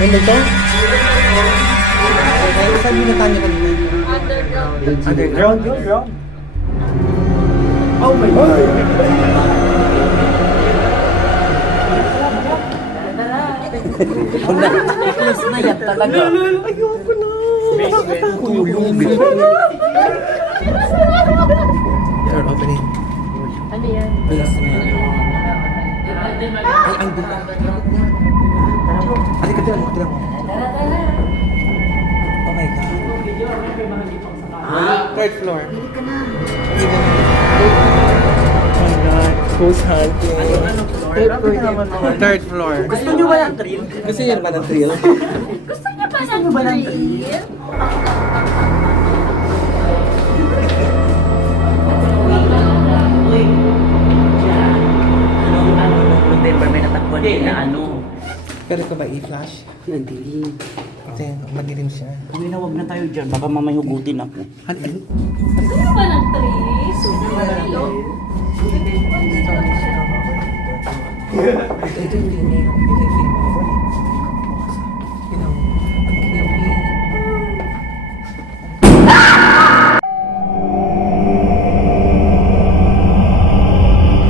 Ano to? Saan binatanya kanina? Underground. Underground? Oh my God! Necklace na yan talaga. Ayoko na! Tulong. You're opening. Ano yan? Bilas na yan. Ay, ang dito. Halika dito, halika mo. Oh my God. Third floor. Oh my God. Ghost hunting. Third floor. Gusto nyo ba ng thrill? Gusto niyo ba ng thrill? Gusto niya pa ng thrill? November may natakbuhan din na ano. Pero ko ba i-flash? Nandilim. Kasi madilim siya. Uy, na wag na tayo dyan. Baka mamay hugutin ako. Halika. Gusto niya pa ng thrill? Ito yung linya. Ito yung film ko. You know, ang creepy.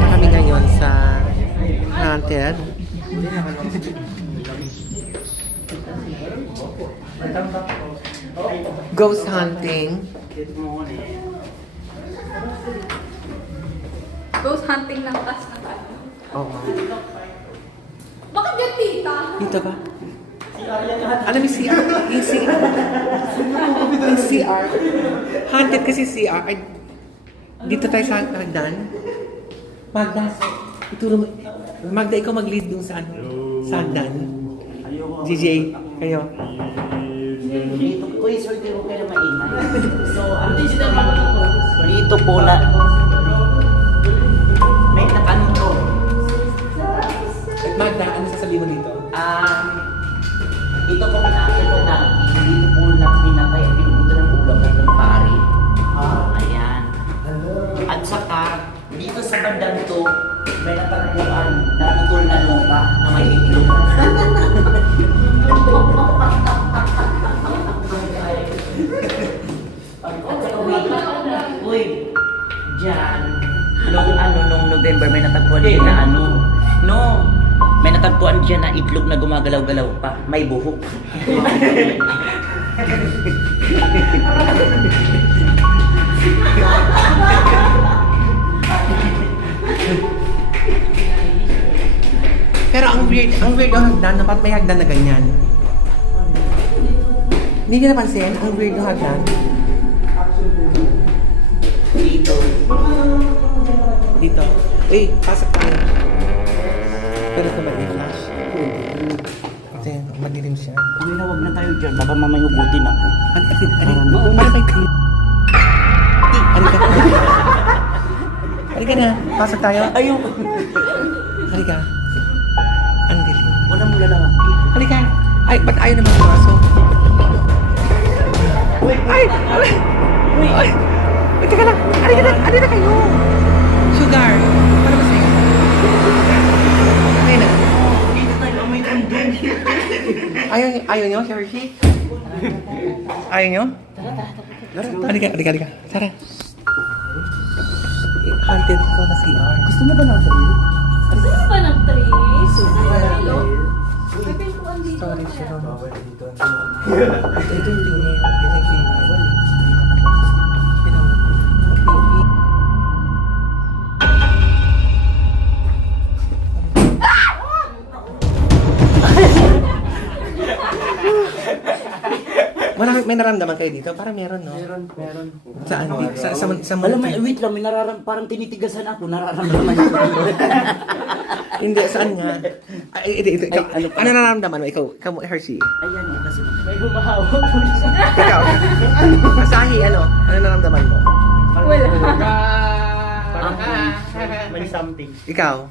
Kami ngayon sa Haunted. Ghost hunting. Ghost hunting ng taas na tayo. Oo. Bakit yung tita? Dito ba? Alam mo yung CR? Yung CR? Yung CR? Haunted kasi CR. Ay, dito tayo sa hagdan. Magda, ituro mo. Magda, ikaw mag-lead dun sa ano? Sa hagdan. GJ, kayo. Dito, uy, sorry, hindi ko kayo maingay. So, ano dito po na may nakanto. At Magda, ano sasabihin mo dito? Ito po pinakita namin, dito po na pinatay ang pinubuto ng ulam ng pari. Ayan. At saka, dito sa bandang to, may natagpuan na putol na lupa na may itlog. At saka, uy, dyan, nung November may natagpuan din na may natagpuan dyan na itlog na gumagalaw-galaw pa. May buhok. Pero ang weird ang hagdan, dapat may hagdan na ganyan. Hindi niyo napansin? Ang weird ng hagdan. Dito. Dito. Uy, pasok tayo. Pero ko ba i-flash? Kasi madilim siya. Uy, na wag na tayo dyan. Baka mamay hugutin ako. Parang may creep. Halika. Halika na. Pasok tayo. Ayoko. Halika. Ang dilim. Wala mo lalaki. Halika. Ay, ba't ayaw naman pumasok? Uy, Ay! Ay! Ay! Ay, teka lang. Halika na. Halika na kayo. Sugar. Para ba sa'yo? Ayun na. dito tayo may kondong. Ayaw nyo, Hershey? Ayaw nyo? Halika, halika, halika. Tara. Haunted ko na CR. Gusto mo ba ng thrill? Gusto niya pa ng thrill? Hello? May pintuan dito. Sorry, Sharon. Ito yung tingin. Ito yung tingin. You know, creepy. May naramdaman kayo dito? Parang meron, no? Meron. Saan? Sa Alam mo, wait lang, may parang tinitigasan ako, nararamdaman ko. Hindi, saan nga? Ito. Ano nararamdaman mo? Ikaw, Hershey. Ayan, kasi may gumahawa po. Ikaw. Asahi, ano? Ano nararamdaman mo? Wala. May something. Ikaw.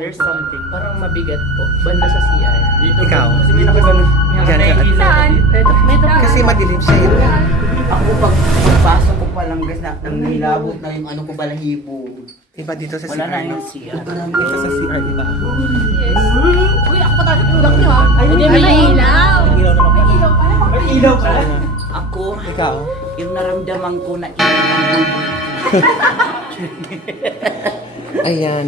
There's something. Parang mabigat po. Banda sa CR. Dito. Ikaw. Kasi may nakaganon. Diyan, Saan? Kasi madilim siya yun. Ako pagpasok ko pa lang guys na nilabot na yung ano ko balahibo. Iba dito sa Wala CR. na yung siya. Dito sa CR, iba. Yes. Uy, ako Hindi ba ilaw? Ilaw naman pa. May ilaw pala. Ako, Ikaw? yung naramdaman ko na init ang bubo. Ayan.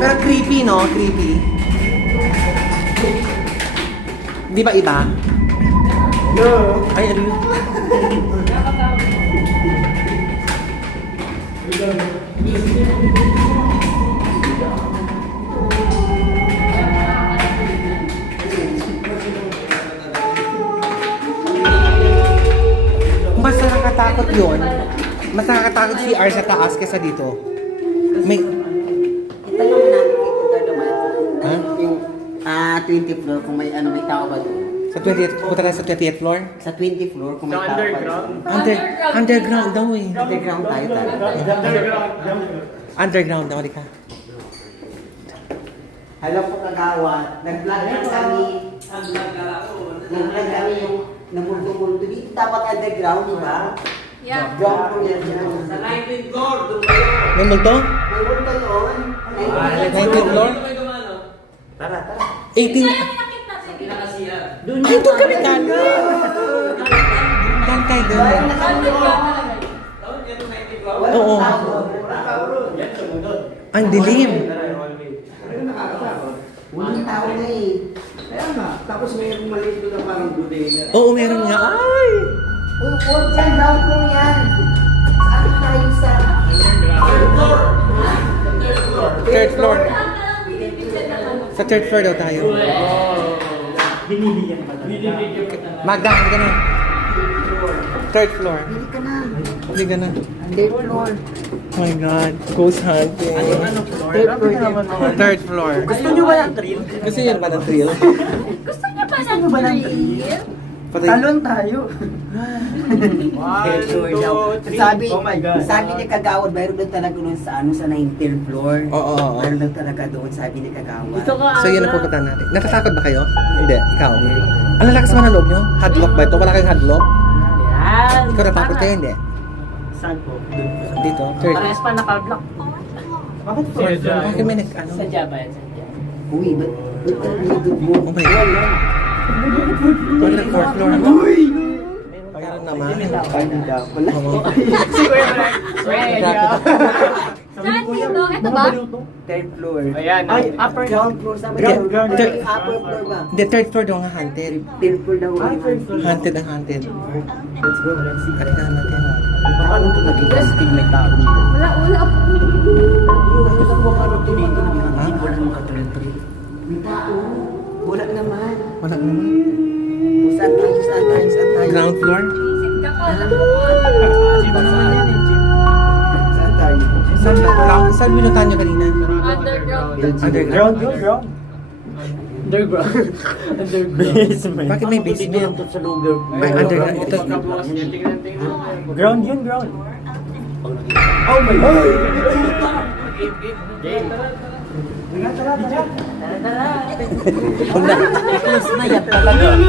Pero creepy, no? Creepy. Di ba iba? No. Ay, ano yun? Mas nakakatakot yun. Mas nakakatakot si R sa taas kaysa dito. May... Ito yung nakikita ko naman. Ha? Yung 20th floor, kung may ano, may tao ba doon? Sa 20th, punta tayo sa 20th floor? Sa 20th floor, kung may Sa tao ba underground. doon? Underground daw eh. Underground tayo talaga. Underground daw, di ka. Hello po kagawa. Nag-vlog lang kami. Nag-vlog kami yung namulto-multo. Dito dapat underground, di ba? Yeah. Ground floor yan dyan. May multo? May multo yun. 19th floor? Tara, tara. 18... Ay, doon kami galing! Galing tayo doon. Walang Oo. tao doon. Walang tao doon. Ang dilim. Walang tao na eh. Kaya nga, tapos mayroong maliit doon na parang bodega. Oo, meron nga. Ay! Huwag dyan, ground floor yan. Ano tayo sa... Third floor. Sa third floor daw tayo. Binibigyan pa talaga. Magda, hindi ka na. Third floor. Hindi ka na. Hindi ka na. Third floor. Oh my God. Ghost hunting. Third floor. Gusto nyo ba yung thrill? Gusto yan ba ng thrill? Gusto niya ba ng thrill? Patay. Talon tayo. Third floor daw. 2, 3. Sabi, Oh my God. sabi ni Kagawad, mayroon doon talaga doon sa ano, sa 19th floor. Oo, oo. Mayroon doon talaga doon, sabi ni Kagawad. Dito ka. So yun ang pupuntahan natin. Natatakot ba kayo? Hindi. Ikaw? Ang lalakas naman ang loob nyo? Hadlock ba ito? Wala kayong hadlock? Yan. Ikaw natakot kayo? Hindi. Saan po? Doon po sa... Dito? Third. Parehas pa naka-block. Bakit po? Bakit may ano? Sadya ba yan? Sadya. Uy, ba't ka nilidod mo? Oh my God. Wala, fourth floor. Meron naman. Oo. Saan dito? Ito ba? Third floor. Ayan. Ay, upper ground floor. Sabi Ground- ground floor. third- Upper floor ba? Hindi, third floor daw nga haunted. Third floor daw. third floor. Haunted ang haunted. Let's go, let's see. Kalikan natin. Paano ito naging positive may tao dito? Wala. Ha? Wala naman katuloy-tuloy. May tao. Wala naman. Wala naman. Saan tayo? Saan tayo? Saan tayo? Ground floor? Isip ka pa. Saan tayo? Saan minutan nyo kanina? Underground. Underground? Ground. Underground. Underground. Bakit may basement? Sa lugar. Ay, underground. Ito. Ground yun, ground. Oh my God! Tara, tara. Close na yan talaga. Ano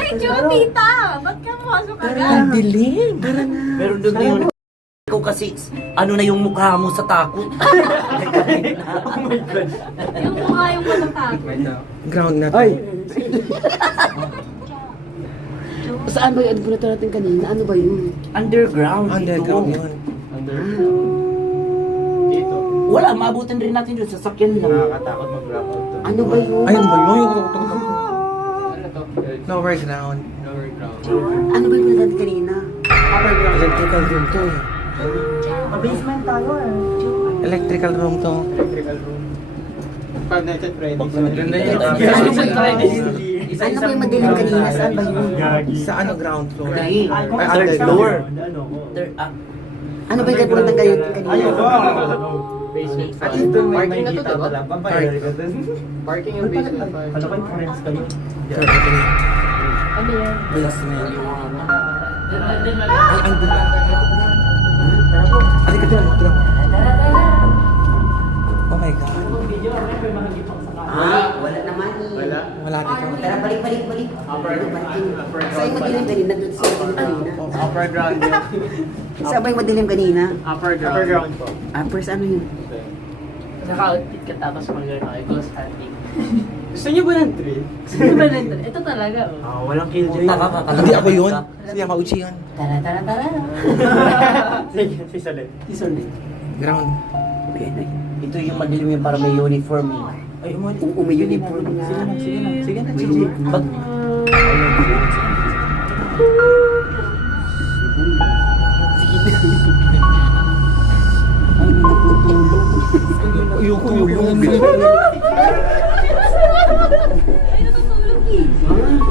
yung Diyo, tita? Ba't ka pumasok agad? Ang dilim. Meron doon yun. Ikaw kasi, ano na yung mukha mo sa takot? Yung mukha yung matatakot. Ground na to. Ay! Saan ba yung advocate natin kanina? Ano ba yun? Underground. Underground dito. yun. Dito. Wala, maabutan rin natin doon. Sasakyan lang. Nakakatakot mag-wrap out to. Ano ba yun? Ayun ba yun? Ano to? Lower ground. Lower ground. Ano ba yung natin kanina? Upper ground. Electrical room to eh. Basement tayo eh. Electrical room to. Electrical room. Connected Freddy. Ano ba yung madilim kanina? Saan ba yun? Sa ano ground floor? Ay, Ay, third underground. floor. Ano ko? Third, Ano ba yung nagpunta kayo kanina? Ayun ba? Basement At 5. ito, may Parking nakita dito ba? pala. Parking. Parking yung basement 5. Ano kayo friends kayo? Third floor. Ano yan? Basement. Ay, ang dilim. Halika doon, doon. Oh my God. Wala naman eh. Wala dito. Tara, balik. Saan yung madilim kanina? Doon sa kanina. Upper ground yun. Saan ba yung madilim kanina? Upper ground po. First ano yun? Naka-outfit ka tapos mag-gano'n kayo. Ghost hunting. Gusto niyo ba ng tree? Gusto ba nito? Ito talaga, oh. Walang killjoy. Hindi ako yun. Si Yamauchi yun. Tara. Sige, si Solet. Ground. Okay na yun. Ito yung madilim yung para may uniform eh. Ay, may uniform nga. Sige na. Bag, Ay, may natutulog. Ayoko yung may natutulog.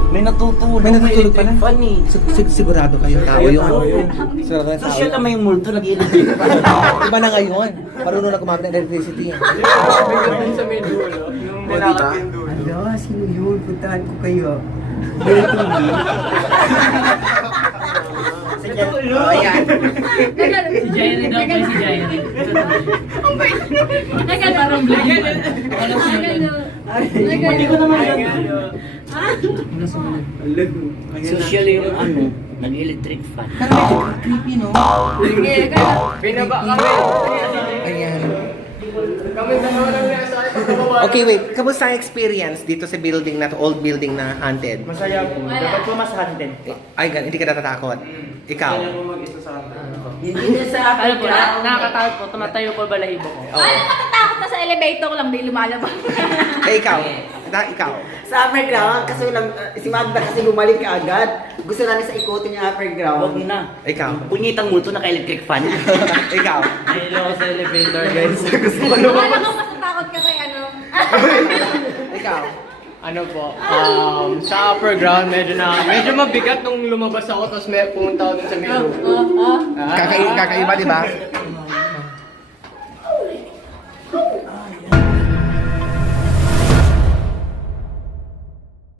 May natutulog pala? Fan eh. Sigurado kayo tao yun. Sigurado kayo tao. Social naman yung multo, nag-iilag. Iba na ngayon. Marunong na gumamit ng electricity. Sa may dulo. Yung diba? Ala, sino yun? Puntahan ko kayo. Oh, ayan. Si Jairi daw ba si Jairi? Parang blank. Hindi ko naman yan. Social yung ano, nag-electric fan. Creepy, no? Binaba kami. Ayan. Kami dalawa lang nasa pagkababa. Okay, wait. Kamusta ang experience dito sa building na to, old building na haunted? Masaya po. Dapat po mas haunted. Ay, hindi ka natatakot. Ikaw? Kaya po mag-isa sa akin. Hindi na sa Ano po, nakakatakot po. Tumatayo po balahibo ko. Oo. Ay, matatakot na sa elevator ko lang, di lumalabas. Ikaw? Ikaw? Sa upper ground, kasi lang, si Magda kasi bumalik ka agad. Gusto namin sa ikutin yung upper Huwag ground. na. Ikaw? Punyitang multo, naka-electric fan. Ikaw? Nahilo ko sa elevator, guys. Akala ko matatakot ka kay ano. Ikaw? Ano po, sa upper ground, medyo mabigat nung lumabas ako, tapos may pumunta ako dun sa may room. Kakaiba, di ba?